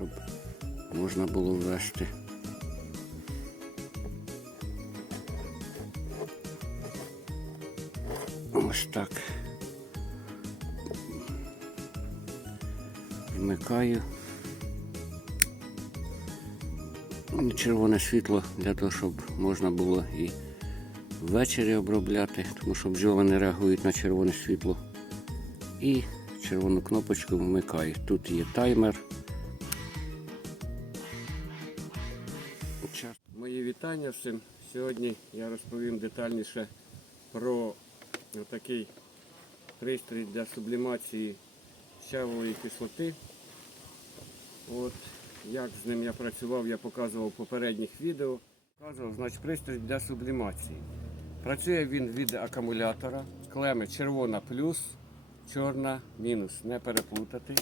щоб можна було ввести. Ось так. Вмикаю. Ну, Червоне світло для того, щоб можна було і ввечері обробляти, тому що бджоли не реагують на червоне світло. І червону кнопочку вмикаю. Тут є таймер. Мої вітання всім. Сьогодні я розповім детальніше про такий пристрій для сублімації щавової кислоти. От, як з ним я працював, я показував в попередніх відео. Показував, значить, пристрій для сублімації. Працює він від акумулятора. Клеми червона плюс, чорна мінус. Не переплутати.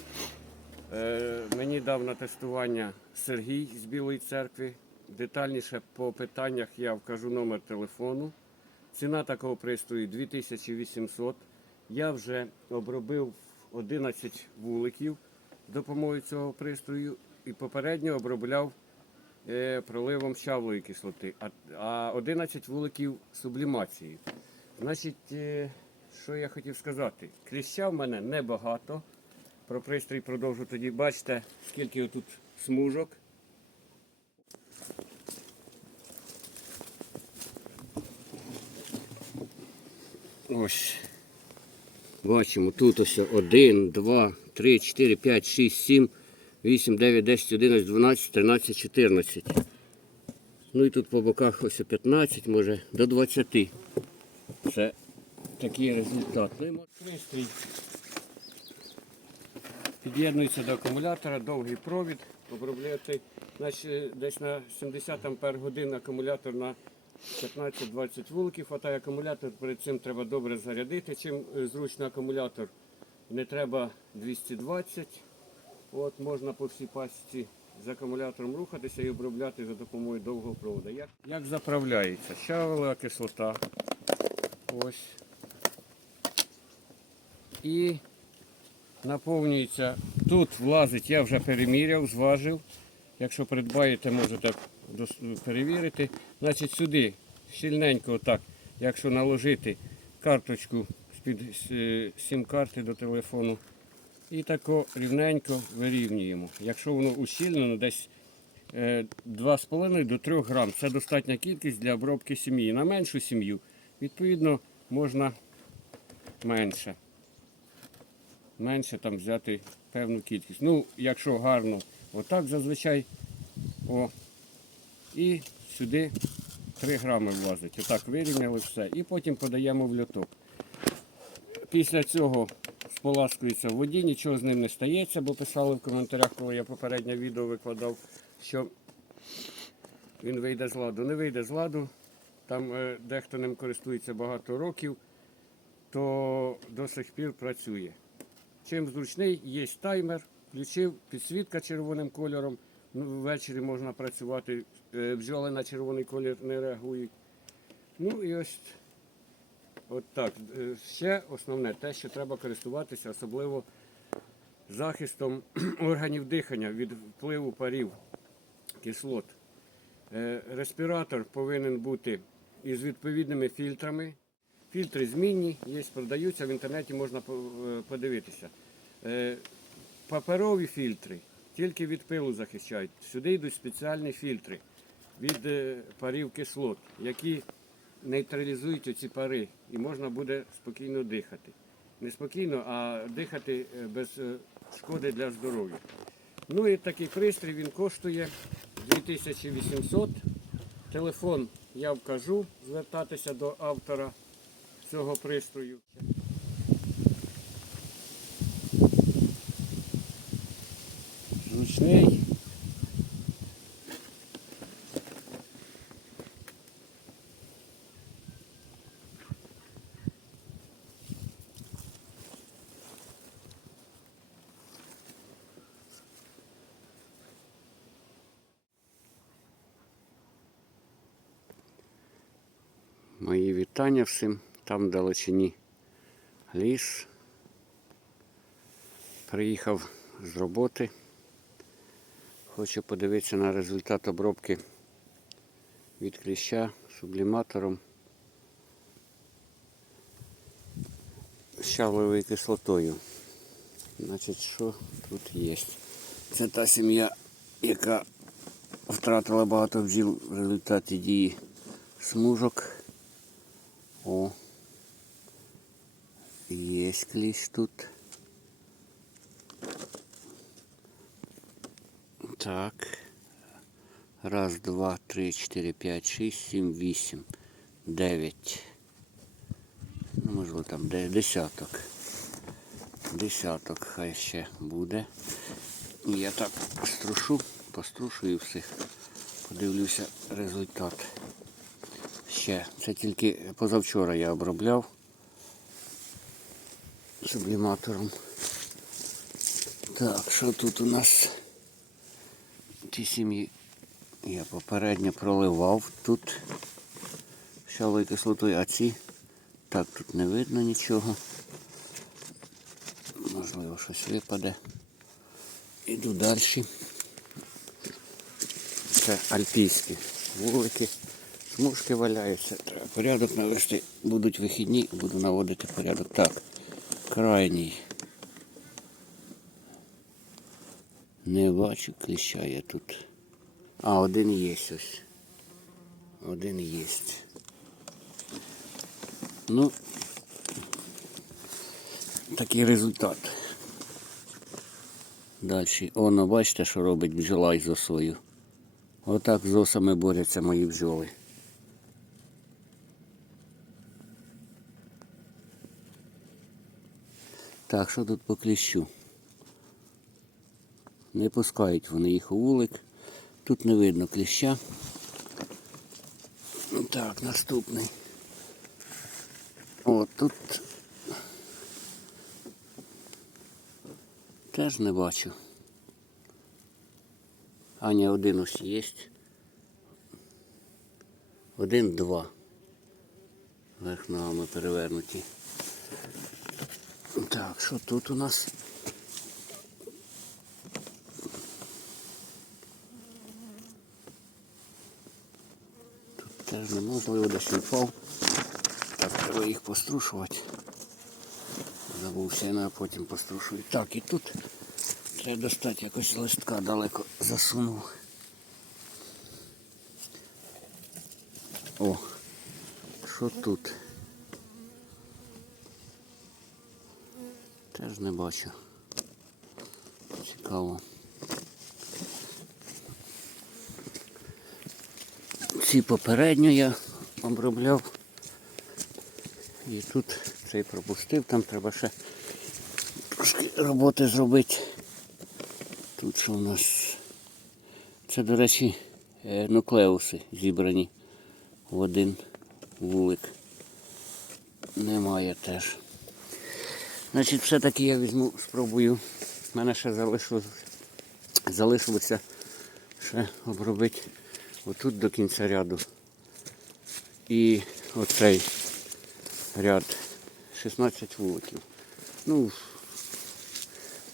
Е, мені дав на тестування Сергій з Білої церкви. Детальніше по питаннях я вкажу номер телефону. Ціна такого пристрою 2800. Я вже обробив 11 вуликів з допомогою цього пристрою і попередньо обробляв е, проливом щавлої кислоти, а, а 11 вуликів сублімації. Значить, е, що я хотів сказати? Кліща в мене небагато. Про пристрій продовжу тоді. Бачите, скільки тут смужок. Ось. Бачимо, тут ось 1, 2, 3, 4, 5, 6, 7, 8, 9, 10, 11, 12, 13, 14. Ну і тут по боках ось 15, може до 20. Це такий результат. Ну і пристрій під'єднується до акумулятора, довгий провід, обробляти десь на 70 ампер годин акумулятор на 15-20 вуликів. Хватає акумулятор, перед цим треба добре зарядити. Чим е, зручний акумулятор, не треба 220. От можна по всій пасіці з акумулятором рухатися і обробляти за допомогою довгого проводу. Як, як заправляється? Щавелева кислота. Ось. І наповнюється. Тут влазить, я вже переміряв, зважив. Якщо придбаєте, можете перевірити. Значить, сюди щільненько, отак, якщо наложити карточку з-під е, сім-карти до телефону, і тако рівненько вирівнюємо. Якщо воно ущільнено, десь е, 2,5 до 3 грам. Це достатня кількість для обробки сім'ї. На меншу сім'ю, відповідно, можна менше. Менше там взяти певну кількість. Ну, якщо гарно, отак зазвичай. О, і сюди 3 грами влазить. Отак вирівняли все. І потім подаємо в льоток. Після цього споласкується в воді, нічого з ним не стається, бо писали в коментарях, коли я попереднє відео викладав, що він вийде з ладу. Не вийде з ладу. Там е, дехто ним користується багато років, то до сих пір працює. Чим зручний, є таймер, включив, підсвітка червоним кольором. Ну, ввечері можна працювати, е, бджоли на червоний колір не реагують. Ну і ось от так. Е, Ще основне те, що треба користуватися, особливо захистом органів дихання від впливу парів кислот. Е, Респіратор повинен бути із відповідними фільтрами. Фільтри змінні, є, продаються, в інтернеті можна подивитися. Паперові фільтри тільки від пилу захищають. Сюди йдуть спеціальні фільтри від е, парів кислот, які нейтралізують оці пари і можна буде спокійно дихати. Не спокійно, а дихати е, без е, шкоди для здоров'я. Ну і такий пристрій він коштує 2800. Телефон я вкажу, звертатися до автора цього пристрою. Зручний. Мої вітання всім. Там вдалечині ліс. Приїхав з роботи. Хочу подивитися на результат обробки від кліща субліматором щавлевою кислотою. Значить, що тут є? Це та сім'я, яка втратила багато бджіл в результаті дії смужок. О. Є кліщ тут. Так. Раз, два, три, чотири, п'ять, шість, сім, вісім, дев'ять. Ну, можливо, там десяток. Десяток хай ще буде. Я так струшу, пострушую всіх. Подивлюся результат. Ще. Це тільки позавчора я обробляв субліматором. Так, що тут у нас? Ті сім'ї я попередньо проливав тут щавлою кислотою, а ці так тут не видно нічого. Можливо, щось випаде. Іду далі. Це альпійські вулики. Смужки валяються. Треба порядок навести. Будуть вихідні, буду наводити порядок. Так, крайній. Не бачу кліща я тут. А, один є ось. Один є. Ну, такий результат. Далі. Оно, бачите, що робить бджола із осою. Отак з осами борються мої бджоли. Так, що тут по кліщу? Не пускають вони їх у вулик. Тут не видно кліща. Так, наступний. О, тут теж не бачу. А ні, один ось є. Один, два. Верх ногами перевернуті. Так, що тут у нас? Тут теж неможливо десь він впав. Так, треба їх пострушувати. Забувся, я потім пострушую. Так, і тут треба достати якось листка далеко засунув. О, що тут? Теж не бачу. Цікаво. Ці попередньо я обробляв. І тут цей пропустив, там треба ще трошки роботи зробити. Тут що у нас? Це, до речі, е, нуклеуси зібрані в один вулик. Немає теж. Значить, все-таки я візьму, спробую. У мене ще залишилось, залишилося ще обробити отут до кінця ряду. І оцей ряд 16 вуликів. Ну,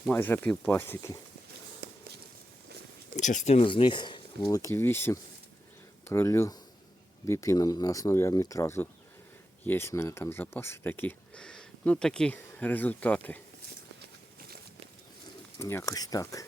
майже пів пасіки. Частину з них, вуликів 8, пролю біпіном на основі амітразу. Є в мене там запаси такі. Ну такі результати. Якось так.